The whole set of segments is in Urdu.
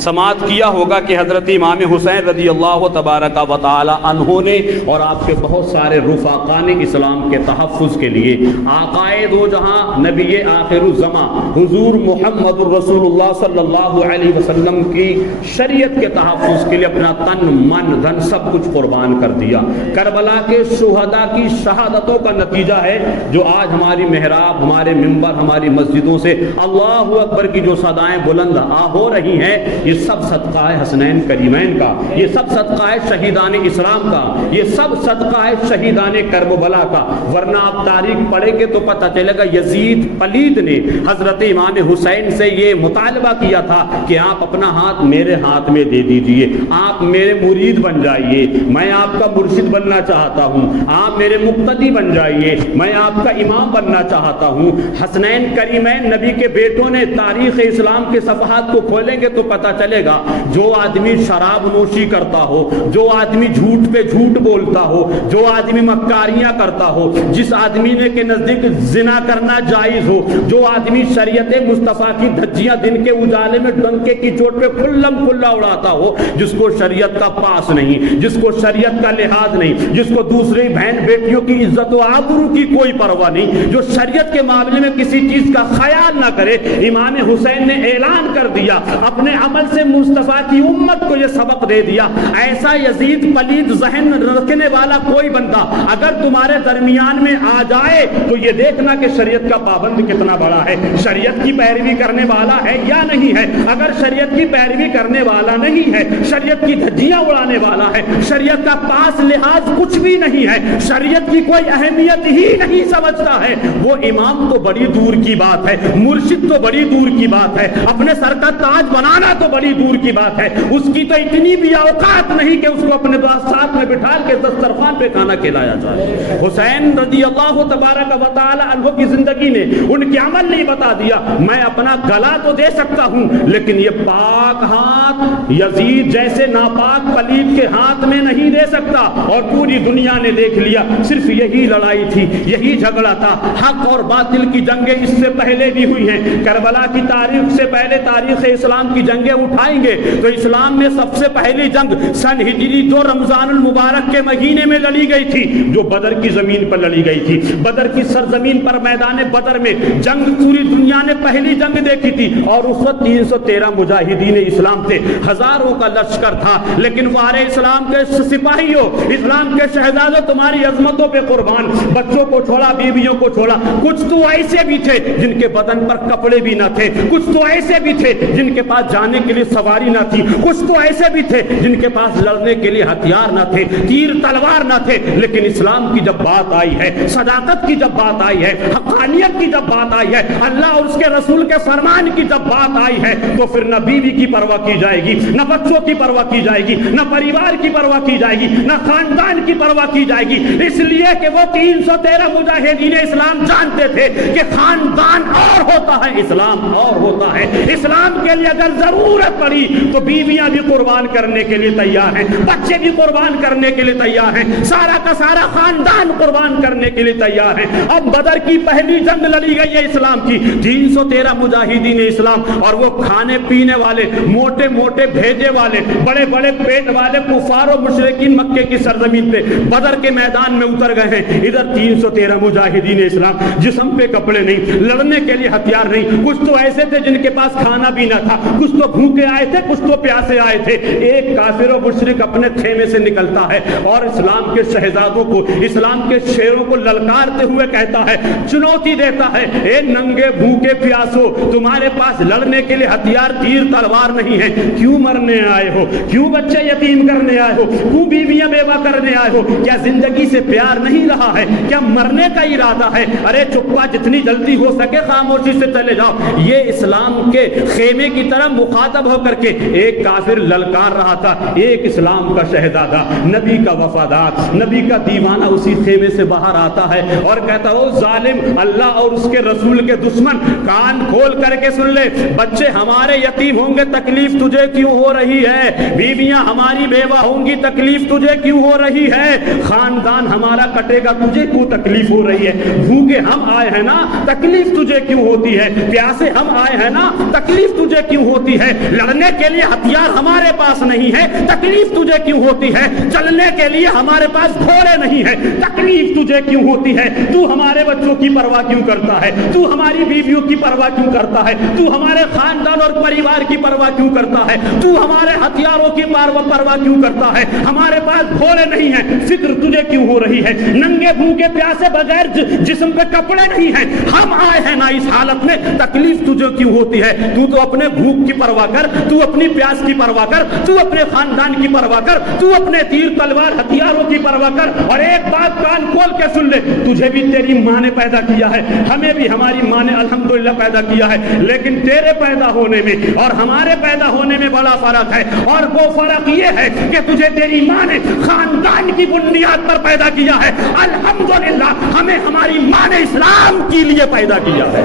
سماعت کیا ہوگا کہ حضرت امام حسین رضی اللہ تبارک و تعالی عنہ نے اور آپ کے بہت سارے رفاقان اسلام کے تحفظ کے لیے آقائے دو جہاں نبی آخر الزماں حضور محمد رسول اللہ صلی اللہ علیہ وسلم کی شریعت کے تحفظ کے لیے اپنا تن من دھن سب کچھ قربان کر دیا۔ کربلا کے شہداء کی شہادتوں کا نتیجہ ہے جو آج ہماری محراب، ہمارے منبر، ہماری مسجدوں سے اللہ اکبر کی جو صدائیں بلند ہو رہی ہیں، یہ سب صدقہ ہے حسنین کریمین کا، یہ سب صدقہ ہے شہیدان اسلام کا، یہ سب صدقہ ہے شہیدان کربلا کا۔ ورنہ آپ تاریخ پڑھیں گے تو پتہ چلے گا یزید پلید نے حضرت امام حسین سے یہ مطالبہ کیا تھا کہ آپ اپنا ہاتھ میرے ہاتھ میں دے دیجئے، آپ میرے مرید بن جائیے، میں آپ کا مرشد بننا چاہتا ہوں، آپ میرے مقتدی بن جائیے، میں آپ کا امام بننا چاہتا ہوں۔ حسنین کریمین نبی کے بیٹوں نے تاریخ اسلام کے صفحات کو کھولیں گے تو پتہ چلے گا جو آدمی شراب نوشی کرتا ہو، جو آدمی جھوٹ پہ جھوٹ بولتا ہو، جو آدمی مکاریاں کرتا ہو، جس آدمی نے کے نزدیک زنا کرنا جائز ہو، جو آدمی شریعت مصطفیٰ کی دھجیاں دن کے اجالے میں ڈنکے کی چوٹ پہ کھلم کھلا اڑاتا ہو، جس کو شریعت کا پاس نہیں، جس کو شریعت کا لحاظ نہیں، جس کو دوسری بہن بیٹیوں کی عزت و آبرو کی کوئی پرواہ نہیں، جو شریعت کے معاملے میں کسی چیز کا خیال نہ کرے۔ امام حسین نے اعلان کر دیا، اپنے عمل سے مصطفیٰ کی امت کو یہ سبق دے دیا، ایسا یزید پلید ذہن رکھنے والا کوئی بندہ اگر تمہارے درمیان میں آ جائے تو یہ دیکھنا کہ شریعت کا پابند کتنا بڑا ہے، شریعت کی پیروی کرنے والا ہے یا نہیں ہے۔ اگر شریعت کی پیروی کرنے والا نہیں ہے، شریعت کی دھجیاں اڑانے والا ہے، شریعت کا پاس لحاظ کچھ بھی نہیں ہے، شریعت کی کوئی اہمیت ہی نہیں سمجھتا ہے، وہ امام تو بڑی دور کی بات ہے، مرشد تو بڑی دور کی بات ہے، اپنے سر کا تاج بنانا تو بڑی دور کی بات ہے، اس کی تو اتنی بھی اوقات نہیں کہ اس کو اپنے ساتھ میں بٹھا کے دسترخوان پہ کھانا کھلایا جائے۔ حسین رضی اللہ تبارک و تعالی عنہ کی زندگی نے ان کے عمل نہیں بتا دیا، میں اپنا گلا تو دے سکتا ہوں لیکن یہ پاک ہاتھ یزید جیسے ناپاک پلید کے ہاتھ میں نہیں دے سکتا۔ اور پوری دنیا نے دیکھ لیا صرف یہی لڑائی تھی، یہی جھگڑا تھا، حق اور باطل کی جنگیں اس سے پہلے بھی ہوئی ہیں۔ کربلا کی تاریخ سے پہلے تاریخ اسلام کی جنگیں اٹھائیں گے تو اسلام میں سب سے پہلی جنگ سن ہجری 2 رمضان المبارک کے مہینے میں لڑی گئی تھی، جو بدر کی زمین پر لڑی گئی تھی۔ بدر کی سرزمین پر میدان بدر میں جنگ پوری دنیا نے پہلی جنگ دیکھی تھی، اور اس وقت 313 مجاہدین اسلام تھے، ہزاروں کا لشکر تھا، لیکن وارے اسلام کے سپاہیوں، اسلام کے شہزادوں، تمہاری عظمتوں پہ قربان، بچوں کو چھوڑا، بیویوں کو چھوڑا، کچھ تو ایسے بھی تھے جن کے بدن پر کپڑے بھی نہ تھے، کچھ تو ایسے بھی تھے جن کے پاس جانے کے لیے سواری نہ تھی، کچھ تو ایسے بھی تھے جن کے پاس لڑنے کے لیے ہتھیار نہ تھے، تیر تلوار نہ تھے، لیکن اسلام کی جب بات آئی ہے، صداقت کی جب بات آئی ہے، حقانیت کی جب بات آئی ہے، اللہ اور اس کے رسول کے فرمان کی جب بات آئی ہے تو پھر نہ بیوی کی پرواہ کی جائے گی، نہ بچوں کی پرواہ کی جائے گی، نہ پریوار کی پرواہ کی جائے گی، نہ خاندان کی پرواہ کی جائے گی، اس لیے کہ وہ 313 مجاہدین اسلام جانتے تھے کہ خاندان اور ہوتا ہے، اسلام اور ہوتا ہے۔ اسلام کے لیے اگر ضرورت پڑی تو بیویاں بھی قربان کرنے کے لیے تیار ہیں، بچے بھی قربان کرنے کے لیے تیار ہیں، سارا کا سارا خاندان قربان کرنے کے لیے تیار ہیں۔ اب بدر کی پہلی جنگ لڑی گئی ہے اسلام کی، 313 مجاہدین اسلام، اور وہ کھانے پینے والے، موٹے موٹے بھیجے والے، بڑے بڑے پیٹ والے کفار و مشرکین مکے کی سرزمین پہ بدر کے میدان میں اتر گئے ہیں۔ ادھر 313 مجاہدین اسلام، جسم پہ کپڑے نہیں، لڑنے کے لیے ہتھیار نہیں، کچھ تو ایسے تھے جن کے پاس کھانا بھی نہ تھا، کچھ تو بھوکے آئے تھے، کچھ تو پیاسے آئے تھے۔ ایک کافر و مشرک اپنے خیمے سے نکلتا ہے اور اسلام کے شہزادوں کو، اسلام کے شیروں کو للکارتے ہوئے کہتا ہے، چنوتی دیتا ہے، اے ننگے بھوکے پیاسو، تمہارے پاس لڑنے کے لیے ہتھیار تیر تلوار نہیں ہے، کیوں مرنے آئے ہو؟ کیوں بچے یتیم کرنے آئے ہو؟ کیوں بیویاں بیوہ کرنے آئے ہو؟ کیا زندگی سے پیار نہیں رہا ہے؟ کیا مرنے کا ارادہ ہے؟ ارے چپا، جتنی جلدی ہو سکے خاموشی سے چلے جاؤ۔ یہ اسلام کے خیمے کی طرف مخاطب ہو کر کے ایک کافر للکار رہا تھا، ایک اسلام کا شہزادہ، نبی کا وفادار، نبی کا دیوانہ اسی خیمے سے باہر آتا ہے اور کہتا ہے، او ظالم، اللہ اور اس کے رسول کے دشمن، کان کھول کر کے سن لے، بچے ہمارے یتیم ہوں گے، تکلیف تجھے تجھے کیوں ہو رہی ہے؟ بیویاں ہماری بیوہ ہوں گی تکلیف تجھے کیوں ہو رہی ہے؟ خاندان ہمارا کٹے گا تجھے کیوں تکلیف ہو رہی ہے؟ بھوکے ہم آئے ہیں نا تکلیف تجھے کیوں ہوتی ہے؟ پیاسے ہم آئے ہیں نا تکلیف تجھے کیوں ہوتی ہے؟ لڑنے کے لیے ہتھیار ہمارے پاس نہیں ہے تکلیف تجھے کیوں ہوتی ہے؟ چلنے کے لیے ہمارے پاس گھوڑے نہیں ہے تکلیف تجھے کیوں ہوتی ہے؟ تو ہمارے بچوں کی پرواہ کیوں کرتا ہے؟ تو ہماری بیویوں کی پرواہ کیوں کرتا ہے؟ تو ہمارے خاندان اور پریوار کی پرواہ کیوں کرتا ہے؟ تو ہمارے ہتھیاروں کی پرواہ کیوں کرتا ہے؟ ہمارے پاس گھوڑے نہیں ہیں فکر تجھے کیوں ہو رہی ہے؟ ننگے بھوکے پیاسے بغیر جسم پہ کپڑے نہیں ہیں ہم آئے ہیں نا اس حالت میں تکلیف تجھے کیوں ہوتی ہے؟ تو تو اپنے بھوک کی پرواہ کر، تو اپنی پیاس کی پرواہ کر، تو اپنے خاندان کی پرواہ کر، تو اپنے تیر تلوار ہتھیاروں کی پرواہ کر۔ اور ایک بات کان کھول کے سن لے، تجھے بھی تیری ماں نے پیدا کیا ہے، ہمیں بھی ہماری ماں نے الحمدللہ پیدا کیا ہے، لیکن تیرے پیدا ہونے میں اور ہمارے پیدا ہونے میں بڑا فرق ہے، اور وہ فرق یہ ہے کہ تجھے تیری ماں نے خاندان کی بنیاد پر پیدا کیا ہے، الحمدللہ ہمیں ہماری ماں نے اسلام کے لیے پیدا کیا ہے۔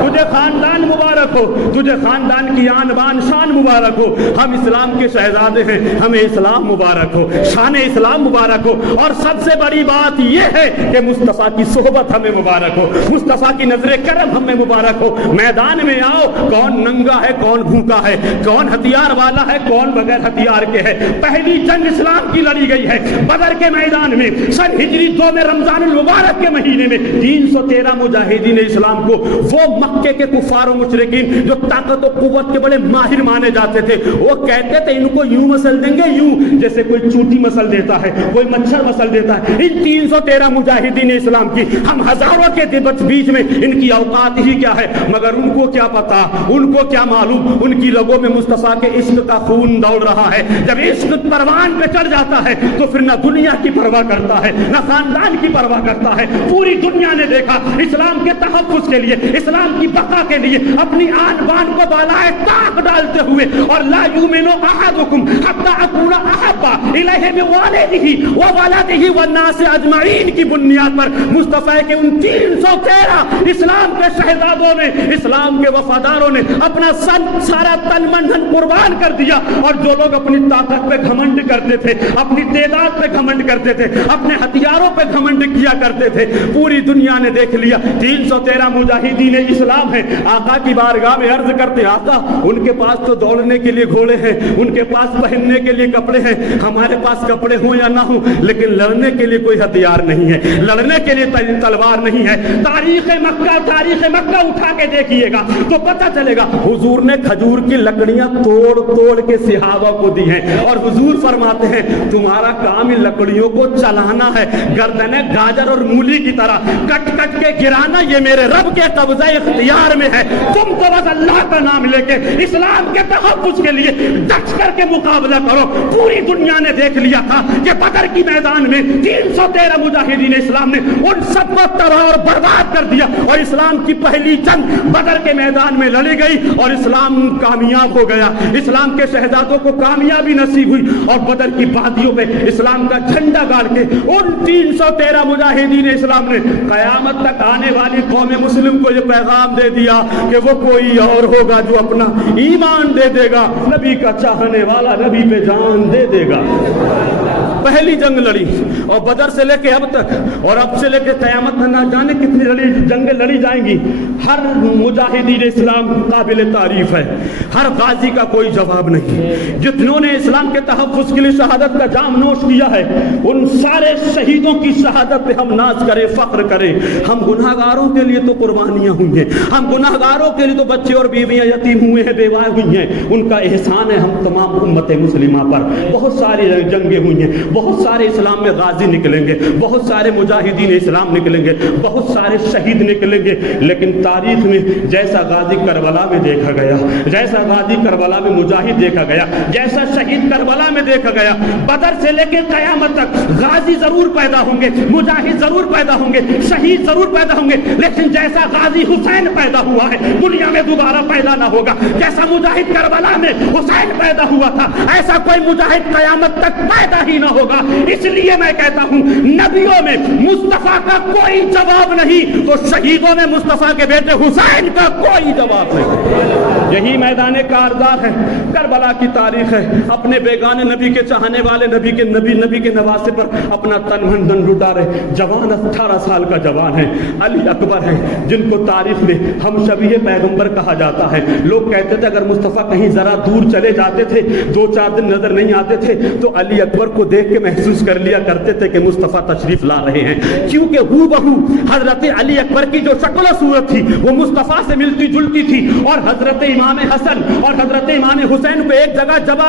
تجھے خاندان مبارک ہو، تجھے خاندان کی آن بان شان مبارک ہو، ہم اسلام کے شہزادے ہیں، ہمیں اسلام مبارک ہو، شان اسلام مبارک ہو۔ اور سب سے بڑی بات یہ ہے کہ مصطفیٰ کی صحبت ہمیں مبارک ہو، مصطفیٰ کی نظر کرم ہمیں مبارک ہو۔ میدان میں آؤ، کون ننگا ہے کون بھوکا ہے، کون ہتھیار والا ہے کون بغیر ہتھیار کے ہے۔ پہلی جنگ اسلام کی لڑی گئی ہے بدر کے میدان میں، سن ہجری 2 میں رمضان المبارک کے مہینے میں 313 مجاہدین اسلام کو، وہ مکے کے کفار و مشرکین جو طاقت و قوت کے بڑے ماہر مانے جاتے تھے، وہ کہتے تھے ان کو یوں مسل دیں گے، یوں جیسے کوئی چوٹی مسل دیتا ہے، کوئی مچھر مسل دیتا ہے۔ ان 313 مجاہدین اسلام کی ہم ہزاروں کے بیچ میں ان کی اوقات ہی کیا ہے، مگر ان کو کیا پتا، ان کو کیا معلوم، ان کی لوگوں میں مصطفیٰ کے عشق کا خون دوڑ رہا ہے۔ جب عشق پروان پہ چڑھ جاتا ہے تو پھر نہ دنیا کی پرواہ کرتا ہے نہ خاندان کی پرواہ کرتا ہے۔ پوری دنیا نے دیکھا اسلام کے تحفظ کے لیے، اسلام کی بقا کے لیے اپنی آن بان کو بالائے طاق ڈالتے ہوئے، اور لا یؤمن احدکم حتی اکون احب الیہ من والدہ وولدہ والناس اجمعین کی بنیاد پر مصطفیٰ کے ان 313 اسلام کے شہزادوں نے، اسلام کے وفاداروں نے اپنا سارا تن من دھن قربان کر دیا۔ اور جو لوگ اپنی طاقت پہ گھمنڈ کرتے تھے، اپنی تعداد پہ گھمنڈ کرتے تھے، اپنے ہتھیاروں پہ گھمنڈ کیا کرتے تھے، پوری دنیا نے دیکھ لیا 313 مجاہدین اسلام ہیں۔ آقا کی بارگاہ میں عرض کرتے، آقا ان کے پاس تو دوڑنے کے لیے گھوڑے ہیں، ان کے پاس پہننے کے لیے کپڑے ہیں، ہمارے پاس کپڑے ہوں یا نہ ہوں لیکن لڑنے کے لیے کوئی ہتھیار نہیں ہے، لڑنے کے لیے تلوار نہیں ہے۔ تاریخ مکہ اٹھا کے دیکھیے گا تو پتہ چلے گا حضور نے کھجور کی لکڑیاں توڑ توڑ کے صحابہ کو دی ہیں، اور حضور فرماتے ہیں تمہارا کام ان لکڑیوں کو چلانا ہے، گردنیں گاجر اور مولی کی طرح کٹ کٹ کے گرانا، یہ میرے رب کے قبضہ اختیار میں ہے۔ تم تو بس اللہ کا نام لے کے اسلام کے تحفظ کے لیے ڈٹ کر کے مقابلہ کرو۔ پوری دنیا نے دیکھ لیا تھا کہ بدر کی میدان میں 313 مجاہدین اسلام نے ان سب کو تباہ اور برباد کر دیا، اور اسلام کی پہلی جنگ بدر کے میدان میں لڑی گئی اور اسلام کامیاب ہو گیا، اسلام کے شہزادوں کو کامیابی نصیب ہوئی، اور بدر کی وادیوں پہ اسلام کا جھنڈا گاڑ کے ان 313 مجاہدین اسلام نے قیامت تک آنے والی قوم مسلم کو یہ پیغام دے دیا کہ وہ کوئی اور ہوگا جو اپنا ایمان دے دے گا، نبی کا چاہنے والا نبی پہ جان دے دے گا۔ پہلی جنگ لڑی، اور بدر سے لے کے اب تک، اور اب سے لے کے قیامت نہ جانے کتنی جنگیں لڑی جائیں گی۔ ہر مجاہدین اسلام قابل تعریف ہے، ہر غازی کا کوئی جواب نہیں۔ جتنوں نے اسلام کے تحفظ کے لیے شہادت کا جام نوش کیا ہے، ان سارے شہیدوں کی شہادت پہ ہم ناز کریں، فخر کریں۔ ہم گناہگاروں کے لیے تو قربانیاں ہوئی ہیں، ہم گناہگاروں کے لیے تو بچے اور بیویاں یتیم ہوئے ہیں، بیوائیں ہوئی ہیں، ان کا احسان ہے ہم تمام امت مسلمہ پر۔ بہت ساری جنگیں ہوئی ہیں، بہت سارے اسلام میں غازی نکلیں گے، بہت سارے مجاہدین اسلام نکلیں گے، بہت سارے شہید نکلیں گے، لیکن تاریخ میں جیسا غازی کربلا میں دیکھا گیا، جیسا غازی کربلا میں مجاہد دیکھا گیا، جیسا شہید کربلا میں دیکھا گیا، بدر سے لے کے قیامت تک غازی ضرور پیدا ہوں گے، مجاہد ضرور پیدا ہوں گے، شہید ضرور پیدا ہوں گے، لیکن جیسا غازی حسین پیدا ہوا ہے دنیا میں دوبارہ پیدا نہ ہوگا۔ جیسا مجاہد کربلا میں حسین پیدا ہوا تھا، ایسا کوئی مجاہد قیامت تک پیدا ہی نہ ہوگا۔ ہوگا. اس لیے میں کہتا ہوں نبیوں میں مصطفیٰ کا کوئی جواب نہیں تو شہیدوں میں مصطفیٰ کے بیٹے حسین کا کوئی جواب نہیں. یہی میدان کارزار ہے, کربلا کی تاریخ ہے. اپنے بیگانے نبی کے چاہنے والے نبی کے نواسے پر اپنا تن من دن لٹا رہے. جوان 18 سال کا جوان ہے, علی اکبر ہے, جن کو تاریخ میں ہم شبیہ پیغمبر کہا جاتا ہے. لوگ کہتے تھے اگر مصطفیٰ کہیں ذرا دور چلے جاتے تھے, 2-4 دن نظر نہیں آتے تھے, تو علی اکبر کو دیکھ کے محسوس کر لیا کرتے تھے کہ مصطفیٰ تشریف لا رہے ہیں. کیونکہ ہو بہو حضرت علی اکبر کی جو شکل و صورت تھی وہ مصطفیٰ سے ملتی جلتی تھی, اور حضرت امام حسن اور حضرت امام حسین کو ایک جگہ جب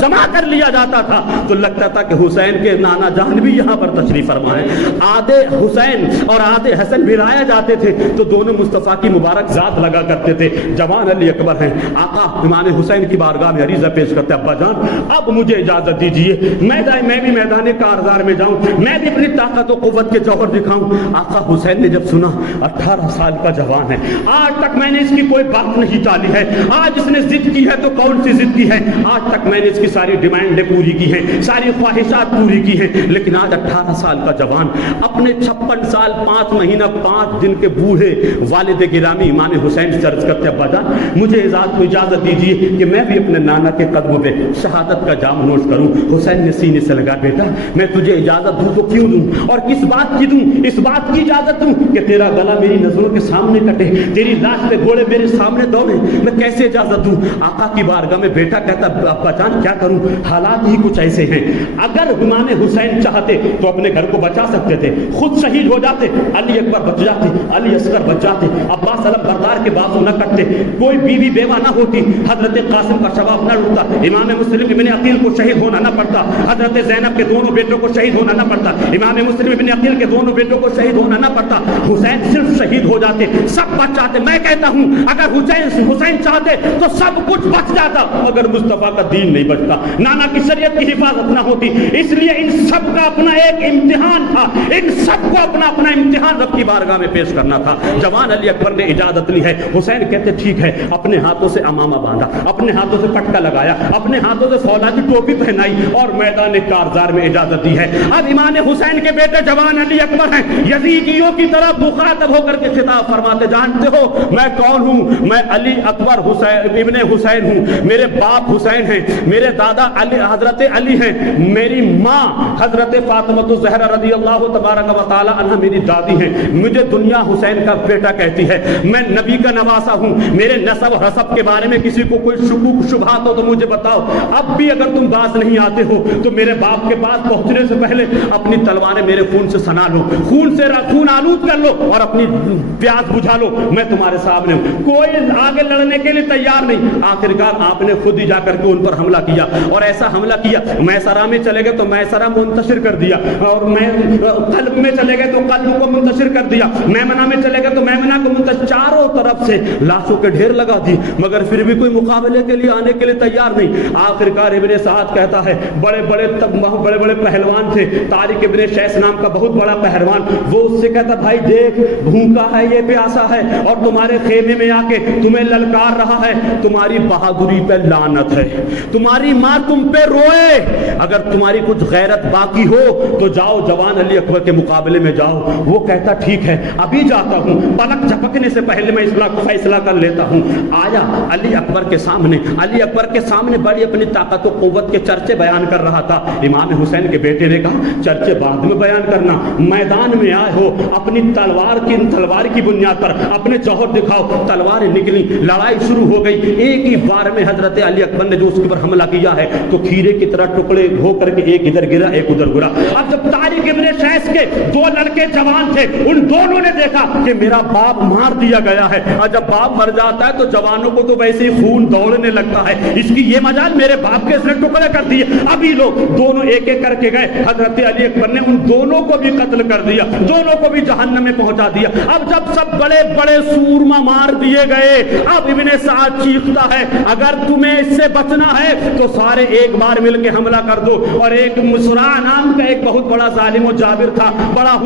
جمع کر لیا جاتا تھا تو لگتا تھا کہ حسین کے نانا جان بھی یہاں پر تشریف فرما ہے. آدھے حسین اور آدھے حسن بھی لائے جاتے تھے تو دونوں مصطفیٰ کی مبارک ذات لگا کرتے تھے. جوان علی اکبر ہیں, آقا امام حسین کی بارگاہ میں عریضہ پیش کرتے, ابا جان اب مجھے اجازت دیجیے میں بھی میدان کارزار میں جاؤں, میں بھی اپنی طاقت و قوت کے جوہر دکھاؤں. آقا حسین نے جب سنا 18 سال کا جوان ہے, آج تک میں نے اس کی کوئی بات نہیں ٹالی ہے, آج اس نے ضد کی ہے تو کون سی ضد کی ہے, آج تک میں نے اس کی ساری ڈیمانڈیں پوری کی ہیں, ساری خواہشات پوری کی ہیں, لیکن آج 18 سال کا جوان اپنے 56 سال 5 مہینہ 5 دن کے بوڑھے والد گرامی امام حسین سے عرض کرتے, ابا جان مجھے اجازت دیجیے کہ میں بھی اپنے نانا کے قدموں پہ شہادت کا جام نوش کروں. حسین نے سینے سے لگا, بیٹا میں تجھے اجازت دوں تو کیوں دوں, اور کس بات کی دوں, اس بات کی اجازت دوں کہ تیرا گلا میری نظروں کے سامنے کٹے, تیری لاش پہ گھوڑے میرے سامنے دوڑے, میں کیسے اجازت دوں. آقا کی بارگاہ میں بیٹا کہتا, ابا جان کیا کروں, حالات ہی کچھ ایسے ہیں. اگر امام حسین چاہتے تو اپنے گھر کو بچا سکتے تھے, خود شہید ہو جاتے, علی اکبر بچ جاتے, علی اصغر بچ جاتے, عباس علم بردار کے بازو نہ کٹتے, کوئی بیوی بیوہ نہ ہوتی, حضرت قاسم کا شباب نہ لٹتا, امام مسلم ابن عقیل کو شہید ہونا نہ پڑتا, حضرت زینب کے دونوں بیٹوں کو شہید ہونا نہ پڑتا, امام مسلم ابن عقیل کے دونوں بیٹوں کو شہید ہونا نہ پڑتا, حسین صرف شہید ہو جاتے, سب بچ جاتے. میں کہتا ہوں اگر حسین چاہتے تو سب کچھ بچ جاتا, مگر مصطفیٰ کا دین نہیں بچتا, نانا کی شریعت کی حفاظت نہ ہوتی. اس لیے ان سب کا اپنا ایک امتحان تھا, ان سب کو اپنا امتحان رب کی بارگاہ میں پیش کرنا تھا. جوان علی اکبر نے اجازت لی ہے. حسین کہتے ٹھیک ہے, اپنے ہاتھوں سے امامہ باندھا, اپنے ہاتھوں سے پٹکا لگایا, اپنے ہاتھوں سے فولادی ٹوپی پہنائی اور میدان کارزار میں اجازت دی ہے. اب امام حسین کے بیٹے جوان علی اکبر ہیں, یزیدیوں کی طرح مخاطب ہو کر کے خطاب فرماتے, جانتے ہو میں کون ہوں, میں علی اکبر حسین ابن حسین ہوں, میرے باپ حسین ہیں, میرے دادا علی حضرت علی ہیں, میری ماں حضرت فاطمہ الزہرا رضی اللہ تبارک و تعالی عنہ میری دادی ہیں, مجھے دنیا حسین کا بیٹا کہتی ہے, میں نبی کا نواسا ہوں, میرے نسب و حسب کے بارے میں کسی کو کوئی شکوک شبہات ہو تو مجھے بتاؤ. اب بھی اگر تم باز نہیں آتے ہو تو میرے باپ کے پاس پہنچنے سے پہلے اپنی تلواریں میرے خون سے سنا لو, خون آلود کر لو اور اپنی پیاس بجھا لو, میں تمہارے سامنے ہوں. کوئی آگے لڑنے کے لیے تیار نہیں. آخرکار آپ نے خود ہی جا کر کے ان پر حملہ کیا, اور ایسا حملہ کیا, میسرہ میں چلے گئے تو میسرہ منتشر کر دیا, اور قلب میں چلے گئے تو قلب کو منتشر کر دیا, میمنہ میں چلے گئے تو میمنہ کو منتشر, چاروں طرف سے لاشوں کے ڈھیر لگا دی, مگر پھر بھی کوئی مقابلے کے لیے آنے کے لیے تیار نہیں. آخرکار ابن سعد کہتا ہے, بڑے بڑے پہلوان تھے, طارق ابن شیس نام کا بہت بڑا پہلوان, وہ اس سے کہتا بھائی دیکھ بھوکا ہے, یہ پیاسا ہے, اور تمہارے خیمے میں آ کے تمہیں للکار رہا ہے, تمہاری بہادری پہ لعنت ہے, تمہاری ماں تم پہ روئے, اگر تمہاری کچھ غیرت باقی ہو تو جاؤ جوان علی اکبر کے مقابلے میں جاؤ. وہ کہتا ٹھیک ہے ابھی جاتا ہوں, پلک جھپکنے سے پہلے میں فیصلہ کر لیتا ہوں. آیا علی اکبر کے سامنے بڑی اپنی طاقت و قوت کے چرچے بیان کر رہا تھا. امام حسین کے بیٹے نے کہا چرچے بعد میں بیان کرنا, میدان میں آئے ہو, اپنی تلوار کی بنیاد پر اپنے جوہر دکھاؤ. تلواریں نکلی, لڑائی شروع ہو گئی. ایک ہی بار میں حضرت علی اکبر نے جو اس کے اوپر حملہ کیا ہے تو کھیرے کی طرح ٹکڑے ہو کر کے ایک ادھر گرا ایک ادھر گرا. اب جب طارق ابن شیس کے 2 لڑکے جوان تھے, ان دونوں نے دیکھا کہ میرا باپ مار دیا گیا ہے, اور جب باپ مر جاتا ہے تو جوانوں کو تو ویسے ہی خون دوڑنے لگتا ہے, اس کی یہ مجال میرے باپ کے اس نے ٹکڑے کر دیے. ابھی لوگ دونوں ایک ایک کر کے گئے, حضرت علی اکبر نے ان دونوں کو بھی قتل کر دیا, دونوں کو بھی جہنم میں پہنچا دیا. اب جب سب بڑے بڑے سورما مار دیے گئے, اب ابن سعد چیختا ہے اگر تمہیں اس سے بچنا ہے تو سارے ایک بار مل کے حملہ کر دو. اور ایک مسرع نام کا ایک بہت بڑا ظالم و جابر تھا, بڑا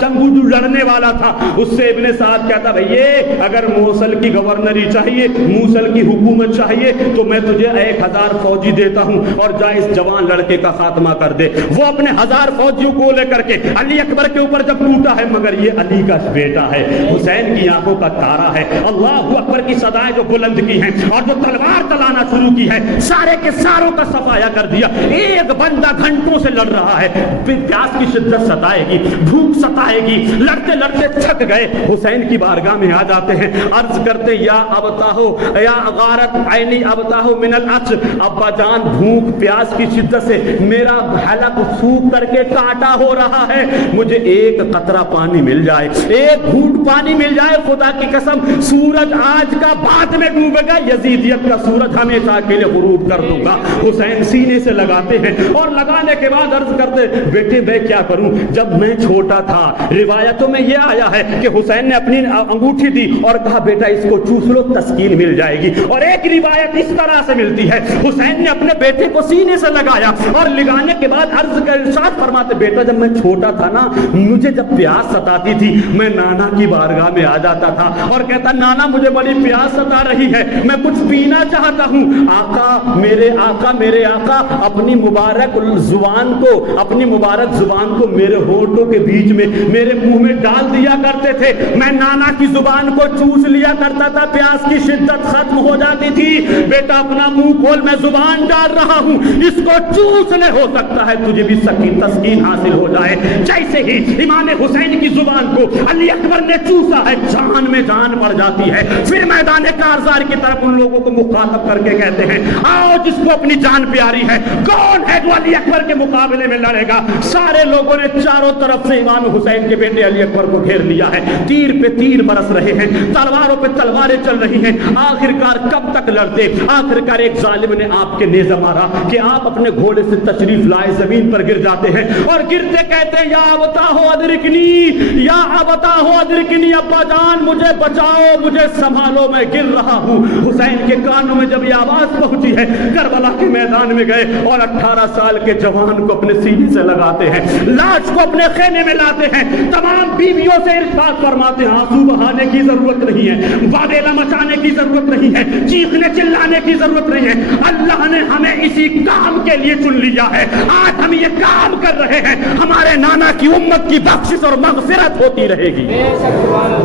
جنگو جو لڑنے والا تھا, اس سے ابن سعد کہتا بھئیے اگر موصل کی گورنری چاہیے, موصل کی حکومت چاہیے تو میں تجھے 1000 فوجی دیتا ہوں, اور جا اس جوان لڑکے کا خاتمہ کر دے. وہ اپنے 1000 فوجیوں کو لے کر کے علی اکبر کے اوپر جب ٹوٹا ہے، مگر یہ علی کا بیٹا ہے، حسین کی آنکھوں کا تارا ہے. اللہ اکبر کی صدائیں جو بلند کی ہیں اور جو تلوار چلانا شروع کی ہے، سارے کے ساروں کا صفایا کر دیا. ایک بندہ گھنٹوں سے لڑ رہا ہے، پھر پیاس کی شدت ستائے گی، بھوک ستائے گی، لڑتے لڑتے تھک گئے، حسین کی بارگاہ میں آ جاتے ہیں، عرض کرتے یا ابتاہو یا غارت عینی ابتاہو من العطش، ابا جان بھوک پیاس کی شدت سے میرا حلق سوکھ کر کے کاٹا ہو رہا ہے، مجھے ایک قطرہ پانی مل جائے، ایک گھونٹ پانی مل جائے، خدا کی قسم سورج آج کا بعد میں ڈوبے گا، یزیدیت کا سورج ہمیشہ کے لیے غروب کر دوں گا. حسین سینے سے لگاتے ہیں اور لگانے کے بعد عرض کرتے بیٹے میں کیا کروں، جب میں چھوٹا تھا روایتوں میں یہ آیا ہے کہ حسین نے اپنی انگوٹھی دی اور کہا بیٹا اس کو چوس لو تسکین مل جائے گی. اور ایک روایت اس طرح سے ملتی ہے حسین نے اپنے بیٹے کو سینے سے لگایا اور لگانے کے بعد عرض کر ارشاد فرماتے بیٹا جب میں چھوٹا تھا نا، مجھے جب پیاس ستاتی تھی میں نانا کی بارگاہ میں آ جاتا تھا اور کہتا نانا مجھے بڑی پیاس ستا رہی ہے، میں کچھ پینا چاہتا ہوں. آقا میرے آقا اپنی مبارک زبان کو میرے ہونٹوں کے بیچ میں میرے منہ میں ڈال دیا کرتے تھے، میں نانا کی زبان کو چوس لیا کرتا تھا، پیاس کی شدت ختم ہو جاتی تھی. بیٹا اپنا منہ کھول، میں زبان ڈال رہا ہوں، اس کو چوس لے، ہو سکتا ہے تجھے بھی تسکین حاصل ہو جائے. جیسے ہی امام حسین کی زبان کو علی اکبر نے چوسا ہے، جان میں جان پڑ جاتی ہے. پھر میدان کارزار کی طرف ان لوگوں کو مخاطب کر کے کہتے ہیں آؤ جس کو اپنی جان پیاری ہے، کون ہے جو علی اکبر کے مقابلے میں لڑے گا. سارے لوگوں نے چاروں طرف سے امام حسین کے بیٹے علی اکبر کو گھیر لیا ہے، تیر پہ تیر برس رہے ہیں، تلواروں پہ تلواریں چل رہی ہیں. آخرکار کب تک لڑتے؟ آخرکار ایک ظالم نے آپ کے نیزہ مارا کہ آپ اپنے گھوڑے سے تشریف لائے، زمین پر گر جاتے ہیں اور گرتے کہتے ہیں یا ابتاہو ادرکنی، ابا جان مجھے بچاؤ، مجھے سنبھالو، میں گر رہا ہوں. حسین کے کانوں میں جب یہ آواز پہنچی ہے، کربلا کے میدان میں گئے اور 18 سال کے جوان کو اپنے سینے سے لگاتے ہیں، لاش کو اپنے خیمے میں لاتے ہیں، تمام بیویوں سے ارشاد فرماتے ہیں آنسو بہانے کی ضرورت نہیں ہے، واویلا مچانے کی ضرورت نہیں ہے، چیخنے چلانے کی ضرورت نہیں ہے، اللہ نے ہمیں اسی کام کے لیے چن لیا ہے، آج ہم یہ کام کر رہے ہیں، ہمارے نانا کی امت کی بخشش اور مغفرت ہوتی رہے گی.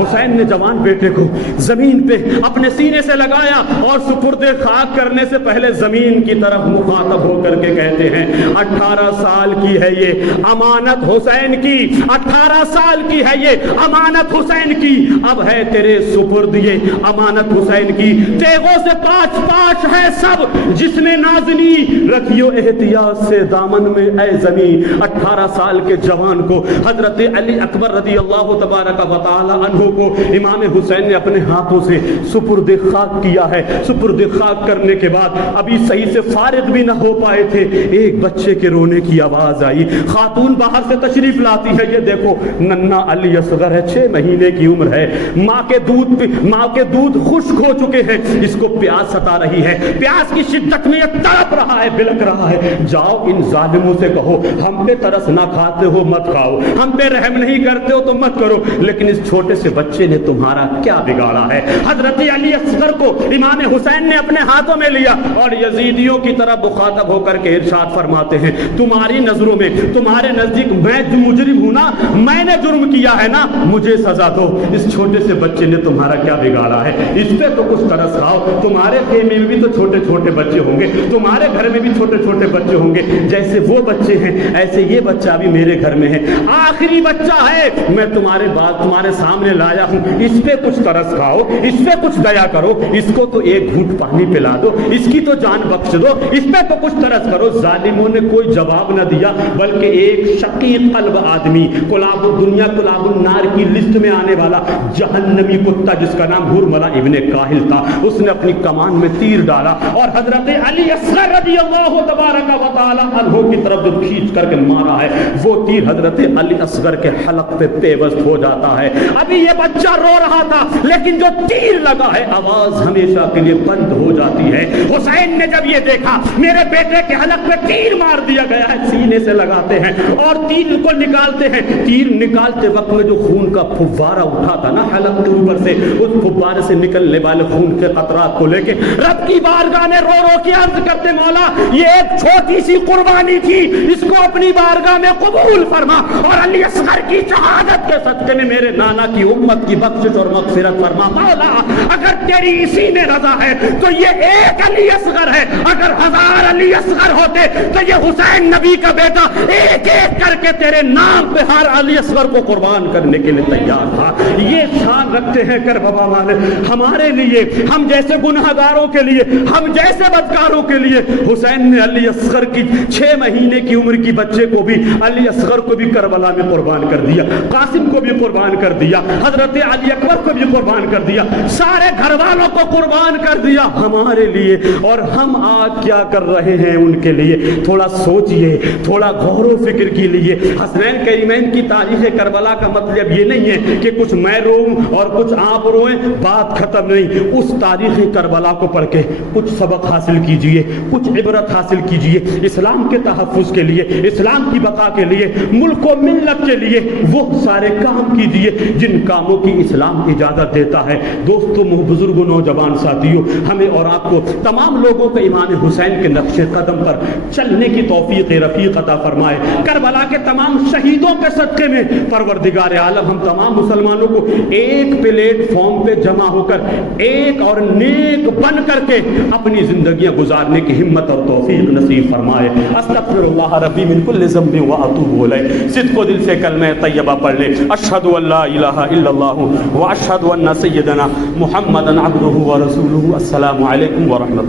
حسین نے جوان بیٹے کو زمین پہ اپنے سینے سے لگایا اور سپرد خاک کرنے سے پہلے زمین کی طرف مخاطب ہو کر کے کہتے ہیں 18 سال کی ہے یہ امانت حسین کی، 18 سال کی ہے یہ امانت حسین کی، اب ہے تیرے سپرد یہ امانت حسین کی، تیغوں سے پاش پاش ہے سب، جس نے نازنی رکھیو احتیاط سے دامن میں اے زمین. 18 سال کے جوان کو حضرت علی اکبر رضی اللہ تبارک و تعالی عنہ کو امام حسین نے اپنے ہاتھوں سے سپرد خاک کیا ہے. سپرد خاک کرنے کے بعد ابھی صحیح سے فارغ بھی نہ ہو پائے تھے، ایک بچے کے رونے کی آواز آئی. خاتون باہر سے تشریف لاتی ہے، یہ دیکھو ننا علی اصغر ہے، 6 مہینے کی عمر ہے، ماں کے دودھ خشک ہو چکے ہیں، اس کو پیاس ستا رہی ہے، پیاس کی شدت میں یہ تڑپ رہا ہے، بلک رہا ہے. جاؤ ان ظالموں سے کہو ہم پہ ترس نہ کھاتے ہو مت کھاؤ، ہم پہ رحم نہیں کرتے ہو تو مت کرو، لیکن اس چھوٹے سے بچے نے تمہارا کیا بگاڑا ہے. حضرت علی اصغر کو امام حسین نے اپنے ہاتھوں میں لیا اور یزیدیوں کی طرف مخاطب ہو کر کے ارشاد فرماتے ہیں تمہاری نظروں میں، تمہارے نزدیک میں جو مجرم ہوں نا، میں نے جرم کیا ہے نا، مجھے سزا دو. اس چھوٹے سے بچے نے تمہارا کیا بگاڑا ہے، اس پہ تو کچھ ترس کھاؤ. تمہارے خیمے میں بھی تو چھوٹے چھوٹے بچے ہوں گے، تمہارے گھر میں بھی چھوٹے چھوٹے بچے ہوں گے، جیسے وہ بچے ہیں ایسے یہ بچہ بھی میرے گھر میں ہے، آخری بچہ ہے، میں تمہارے سامنے لایا ہوں، اس پہ کچھ ترس کھاؤ، اس پہ کچھ دیا کرو، اس کو تو ایک گھونٹ پانی پلا دو، اس کی تو جان بخش دو، اس پہ تو کچھ ترس کرو. ظالموں نے کوئی جواب نہ دیا، بلکہ ایک شقیق قلب آدمی، کلاب الدنیا کلاب النار کی لسٹ میں آنے والا جہنمی کتا جس کا نام ہرملہ ابن کاہل تھا، اس نے اپنی کمان میں تیر ڈالا اور حضرت علی اصغر رضی اللہ تبارک و تعالی عنہ کی طرف جو کھینچ کر کے مارا ہے، وہ تیر حضرت علی اصغر کے حلق پہ پیوست ہو جاتا ہے. ابھی یہ بچہ رو رہا تھا، لیکن جو تیر لگا ہے آواز ہمیشہ کے لیے بند ہو جاتی ہے. حسین نے جب یہ دیکھا میرے بیٹے کے حلق پہ تیر مار دیا گیا ہے، سینے سے لگاتے ہیں اور تیر کو نکالتے ہیں. تیر نکالتے وقت میں جو خون کا پھوارا اٹھا تھا نا حلق کے اوپر سے، اس پھوارے سے نکلنے والے خون کے قطرات کو لے کے رب کی بارگاہ میں رو رو کے عرض کرتے مولا یہ ایک چھوٹی سی قربانی کی، اس کو اپنی بارگاہ میں قبول فرما، اور علی اصغر کی شہادت کے صدقے میں میرے نانا کی امت کی بخشش اور مغفرت فرما۔ مولا اگر تیری اسی میں رضا ہے تو یہ ایک علی اصغر ہے، اگر 1000 علی اصغر ہوتے تو یہ حسین نبی کا بیٹا ایک ایک کر کے تیرے نام پہ ہر علی اصغر کو قربان کرنے کے لیے تیار تھا۔ یہ شان رکھتے ہیں کربلا والے ہمارے لیے، ہم جیسے گناہگاروں کے لیے، ہم جیسے بدکاروں کے لیے۔ حسین نے علی اصغر کی 6 مہینے کی عمر کی بچے کو بھی، علی اصغر کو بھی کربلا میں قربان کر دیا، قاسم کو بھی قربان کر دیا، حضرت علی اکبر کو بھی قربان کر دیا، سارے گھر والوں کو قربان کر دیا ہمارے لیے۔ اور ہم آج کیا کر رہے ہیں ان کے لیے؟ تھوڑا سوچئے، تھوڑا غور و فکر کیجئے۔ حسنین کریمین کی تاریخ کربلا کا مطلب یہ نہیں ہے کہ کچھ میں روؤں اور کچھ آپ روئیں، بات ختم نہیں۔ اس تاریخ کربلا کو پڑھ کے کچھ سبق حاصل کیجئے، کچھ عبرت حاصل کیجئے، اسلام کے تحفظ کے لیے، اسلام کی بقا کے لیے، ملک و ملت کے لیے وہ سارے کام کیجئے جن کاموں کی اسلام اجازت دیتا ہے۔ دوستو، بزرگوں، نوجوان ساتھیوں، ہمیں اور آپ کو تمام لوگوں کو امام حسین کے نقش قدم پر چلنے کی توفیق رفیق عطا فرمائے۔ کربلا کے تمام شہیدوں کے صدقے میں پروردگار عالم ہم تمام مسلمانوں کو ایک پلیٹ فارم پہ جمع ہو کر ایک اور نیک بن کر کے اپنی زندگیاں گزارنے کی ہمت اور توفیق نصیب فرمائے۔ استغفر اللہ ربی من کل ذنب واتوب الیہ۔ صدق و دل سے کلمہ طیبہ پڑھ لے، اشہد ان لا الہ الا اللہ واشہد ان سیدنا محمدا عبدہ ورسولہ۔ السلام علیکم ورحمۃ اللہ۔